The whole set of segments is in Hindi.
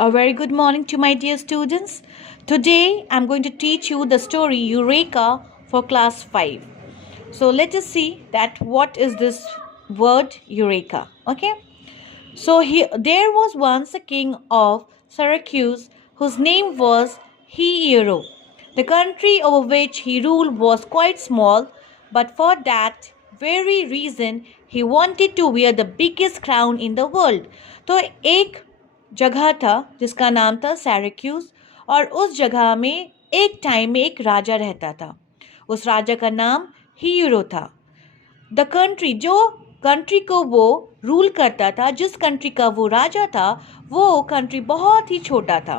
A very good morning to my dear students. Today I'm going to teach you the story Eureka for class 5. So let us see that what is this word Eureka. Okay. So there was once a king of Syracuse whose name was Hiero. The country over which he ruled was quite small, but for that very reason he wanted to wear the biggest crown in the world. तो एक जगह था जिसका नाम था सैरेक्यूज और उस जगह में एक टाइम में एक राजा रहता था. उस राजा का नाम हीरो था. द कंट्री जो कंट्री को वो रूल करता था, जिस कंट्री का वो राजा था, वो कंट्री बहुत ही छोटा था.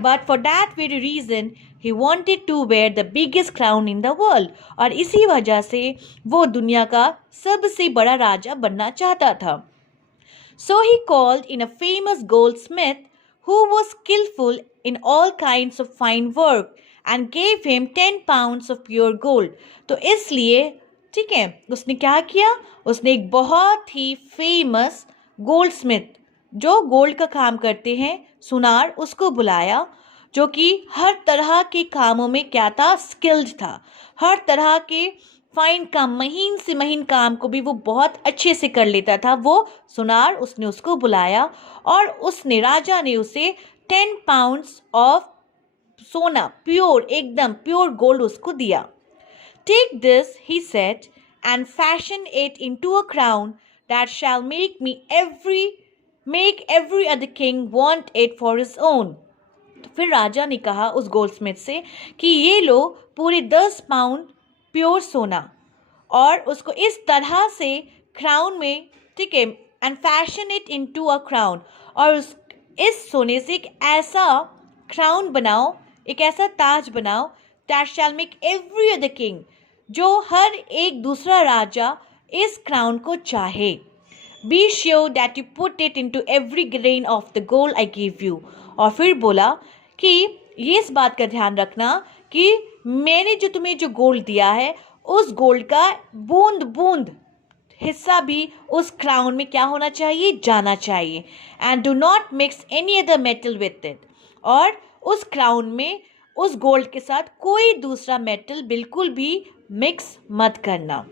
But for that very reason he wanted to wear the biggest crown in the world. और इसी वजह से वो दुनिया का सबसे बड़ा राजा बनना चाहता था. So he called in a famous goldsmith who was skillful in all kinds of fine work and gave him 10 pounds of pure gold. तो इसलिए ठीक है, उसने क्या किया, उसने एक बहुत ही फेमस गोल्डस्मिथ जो गोल्ड का काम करते हैं, सुनार, उसको बुलाया, जो कि हर तरह के कामों में क्या था, स्किल्ड था. हर तरह के फाइन काम, महीन से महीन काम को भी वो बहुत अच्छे से कर लेता था. वो सुनार, उसने उसको बुलाया और उसने राजा ने उसे 10 पाउंड्स ऑफ सोना, प्योर, एकदम प्योर गोल्ड उसको दिया. Take this, he said, and fashion it into a crown that shall make every other king want it for his own. तो फिर राजा ने कहा उस गोल्डस्मिथ से कि ये लो पूरे 10 पाउंड प्योर सोना और उसको इस तरह से क्राउन में, ठीक है, and fashion it into a crown, और इस सोने से एक ऐसा क्राउन बनाओ, एक ऐसा ताज बनाओ, that shall make every other king, जो हर एक दूसरा राजा इस क्राउन को चाहे. Be sure that you put it into every grain of the gold I give you. और फिर बोला कि ये इस बात का ध्यान रखना कि मैंने जो तुम्हें जो गोल्ड दिया है, उस गोल्ड का बूंद बूंद हिस्सा भी उस क्राउन में क्या होना चाहिए, जाना चाहिए. And do not mix any other metal with it. और उस क्राउन में उस गोल्ड के साथ कोई दूसरा मेटल बिल्कुल भी मिक्स मत करना.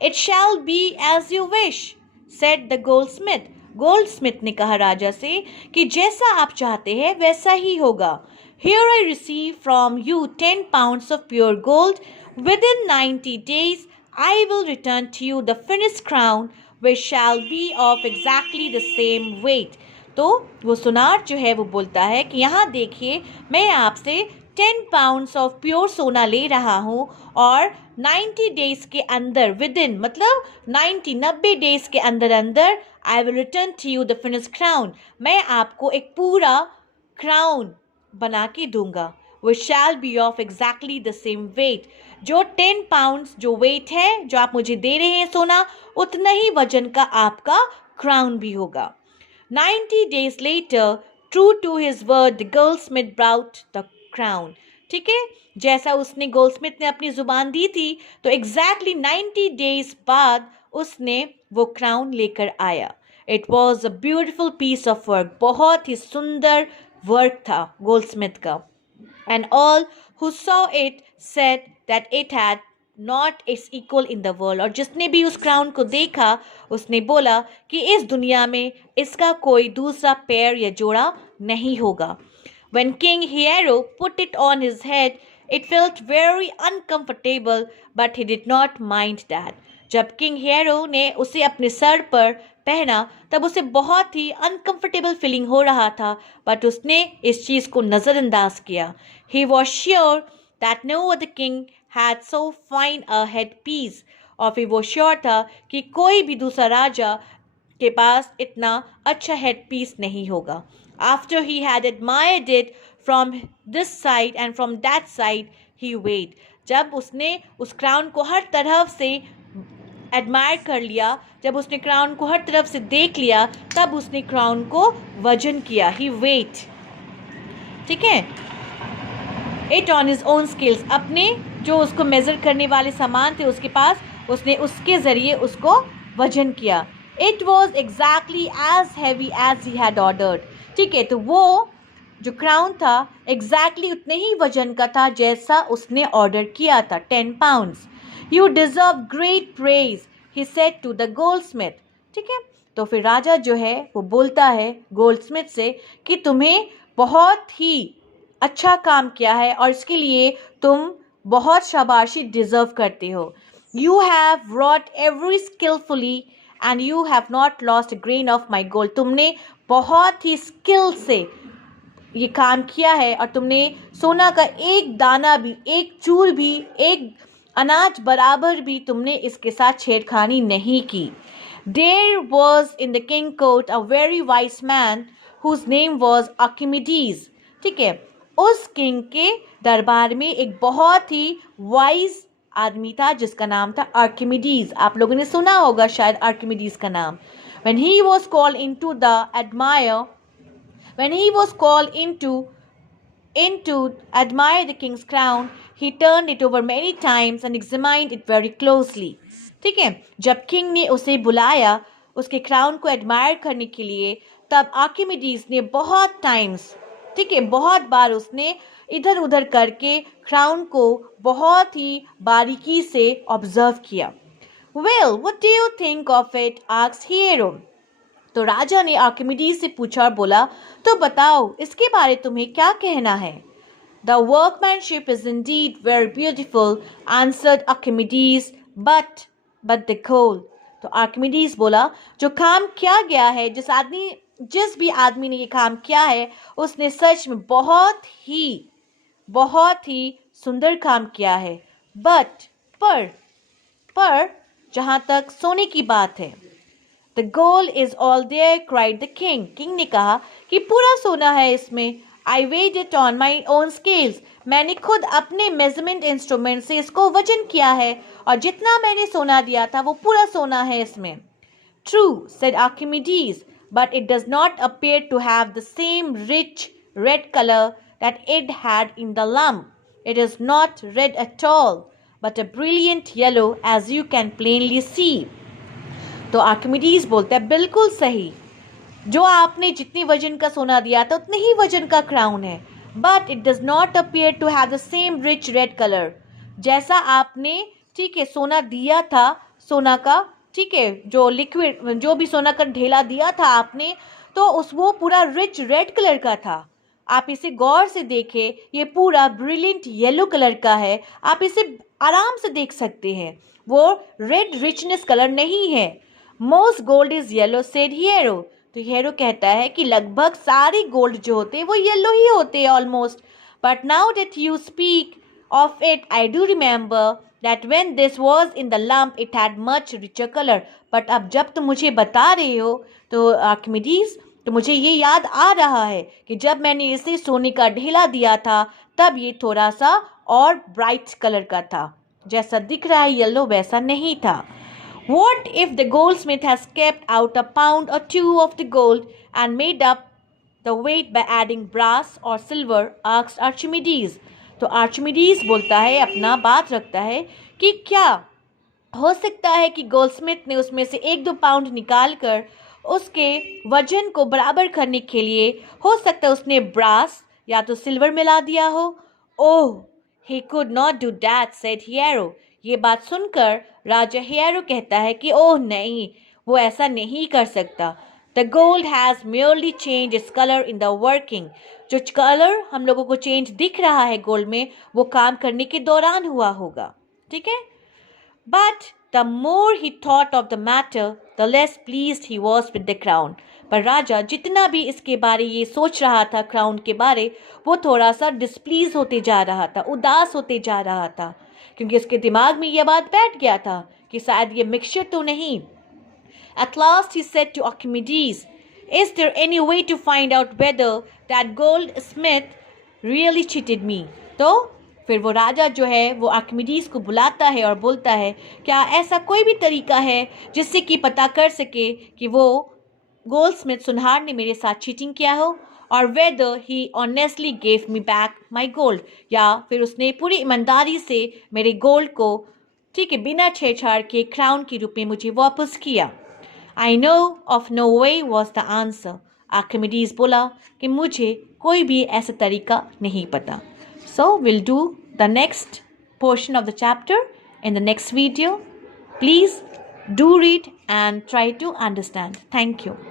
It shall be as you wish, said the goldsmith. Goldsmith ने कहा राजा से कि जैसा आप चाहते हैं वैसा ही होगा. Here I receive from you 10 pounds of pure gold. Within 90 days, I will return to you the finished crown, which shall be of exactly the same weight. तो वो सुनार जो है वो बोलता है कि यहाँ देखिए, मैं आपसे 10 pounds of pure सोना ले रहा हूँ और 90 days के अंदर, विदिन मतलब 90 days के अंदर अंदर, I will return to you the finished crown. मैं आपको एक पूरा क्राउन बना के दूंगा. वो shall be of exactly the same weight. जो 10 पाउंड्स जो वेट है, जो आप मुझे दे रहे हैं सोना, उतना ही वजन का आपका क्राउन भी होगा. 90 days later, true to his word, the goldsmith brought the crown. ठीक है, जैसा उसने गोल्डस्मिथ ने अपनी जुबान दी थी, तो एग्जैक्टली 90 days बाद उसने वो क्राउन लेकर आया. It was a beautiful piece of work. बहुत ही सुंदर वर्क था गोल्डस्मिथ का. And all who saw it said that it had not its equal in the world. और जिसने भी उस क्राउन को देखा, उसने बोला कि इस दुनिया में इसका कोई दूसरा पैर या जोड़ा नहीं होगा. When King Hiero put it on his head, it felt very uncomfortable, but he did not mind that. जब किंग हीरो ने उसे अपने सर पर पहना, तब उसे बहुत ही अनकंफर्टेबल फीलिंग हो रहा था, बट उसने इस चीज़ को नज़रअंदाज किया. He was sure that no other king had so fine a headpiece. और फिर वो श्योर था कि कोई भी दूसरा राजा के पास इतना अच्छा हेड पीस नहीं होगा. After he had admired it from this side and from that side, he weighed. जब उसने उस क्राउन को हर तरफ से एडमायर कर लिया, जब उसने क्राउन को हर तरफ से देख लिया, तब उसने क्राउन को वजन किया. He weighed. ठीक है, it on his own scales. अपने जो उसको मेज़र करने वाले सामान थे उसके पास, उसने उसके ज़रिए उसको वजन किया. It was exactly as heavy as he had ordered. ठीक है, तो वो जो क्राउन था एग्जैक्टली उतने ही वजन का था जैसा उसने ऑर्डर किया था, 10 pounds. You deserve great praise, he said to the goldsmith. ठीक है, तो फिर राजा जो है वो बोलता है गोल्डस्मिथ से कि तुम्हें बहुत ही अच्छा काम किया है और इसके लिए तुम बहुत शाबाशी डिजर्व करते हो। You have wrought every skillfully and you have not lost a grain of my gold। तुमने बहुत ही स्किल से ये काम किया है और तुमने सोना का एक दाना भी, एक चूर भी, एक अनाज बराबर भी तुमने इसके साथ छेड़खानी नहीं की। There was in the king court a very wise man whose name was Archimedes। ठीक है, उस किंग के दरबार में एक बहुत ही वाइज आदमी था जिसका नाम था आर्किमिडीज। आप लोगों ने सुना होगा शायद आर्किमिडीज का नाम। When he was called into the admire When he was called into admire the king's crown, he turned it over many times and examined it very closely। ठीक है, जब किंग ने उसे बुलाया उसके क्राउन को एडमायर करने के लिए, तब आर्किमिडीज ने बहुत टाइम्स, ठीक है, बहुत बार उसने इधर उधर करके क्राउन को बहुत ही बारीकी से ऑब्जर्व किया। Well, what do you think of it? asked Hiero। तो राजा ने आर्किमिडीज से पूछा और बोला, तो बताओ इसके बारे तुम्हें क्या कहना है। The workmanship is indeed very beautiful, answered Archimedes, but the gold। तो आर्किमिडीज बोला, जो काम किया गया है, जिस भी आदमी ने ये काम किया है उसने सच में बहुत ही सुंदर काम किया है। पर जहां तक सोने की बात है, The gold is all there, cried the king। King ने कहा कि पूरा सोना है इसमें। I weighed it on my own scales। मैंने खुद अपने मेजरमेंट इंस्ट्रूमेंट से इसको वजन किया है और जितना मैंने सोना दिया था वो पूरा सोना है इसमें। True, said Archimedes, but it does not appear to have the same rich red color that it had in the lump। It is not red at all, but a brilliant yellow, as you can plainly see। तो आर्किमिडीज बोलता है, बिल्कुल सही, जो आपने जितनी वजन का सोना दिया था उतने ही वजन का क्राउन है, but it does not appear to have the same rich red colour. जैसा आपने, ठीक है, सोना दिया था, सोना का, ठीक है, जो लिक्विड, जो भी सोना का ढेला दिया था आपने, तो वो पूरा रिच रेड कलर का था। आप इसे गौर से देखें, ये पूरा ब्रिलियंट येलो कलर का है। आप इसे आराम से देख सकते हैं, वो रेड रिचनेस कलर नहीं है। Most gold is yellow, said hero. तो हीरो कहता है कि लगभग सारी गोल्ड जो होते हैं वो येलो ही होते हैं almost. But now that you speak of it, I do remember that when this was in the lump it had much richer colour. But अब जब तुम मुझे बता रहे हो तो आर्किमिडीज, तो मुझे ये याद आ रहा है कि जब मैंने इसे सोने का ढेला दिया था तब ये थोड़ा सा और ब्राइट कलर का था, जैसा दिख रहा है येलो वैसा नहीं था। What if the goldsmith has kept out a pound or two of the gold and made up the weight by adding brass or silver? asked Archimedes। तो आर्चिमिडीज बोलता है, अपना बात रखता है कि क्या हो सकता है कि गोल्डस्मिथ ने उसमें से 1-2 पाउंड निकाल कर उसके वजन को बराबर करने के लिए, हो सकता है उसने ब्रास या तो सिल्वर मिला दिया हो। ओह, he could not do that, said Hiero। ये बात सुनकर राजा हियरो कहता है कि ओह नहीं, वो ऐसा नहीं कर सकता। The gold has merely changed its color in the working। जो कलर हम लोगों को चेंज दिख रहा है गोल्ड में, वो काम करने के दौरान हुआ होगा, ठीक है। But the more he thought of the matter the less pleased he was with the crown. पर राजा जितना भी इसके बारे ये सोच रहा था, क्राउन के बारे, वो थोड़ा सा डिस्प्लीज होते जा रहा था, उदास होते जा रहा था, क्योंकि उसके दिमाग में यह बात बैठ गया था कि शायद ये मिक्सचर तो नहीं। At last he said to Archimedes, "Is there any way to find out whether that goldsmith really cheated me?" तो फिर वो राजा जो है वो आर्किमिडीज को बुलाता है और बोलता है, क्या ऐसा कोई भी तरीका है जिससे कि पता कर सके कि वो गोल्डस्मिथ सुनहार ने मेरे साथ चीटिंग किया हो, और whether he honestly gave me back my gold, या फिर उसने पूरी ईमानदारी से मेरे गोल्ड को, ठीक है, बिना छेड़छाड़ के क्राउन के रूप में मुझे वापस किया। I know of no way was the answer। Archimedes बोला कि मुझे कोई भी ऐसा तरीका नहीं पता. So we'll do the next portion of the chapter in the next video. Please do read and try to understand. Thank you.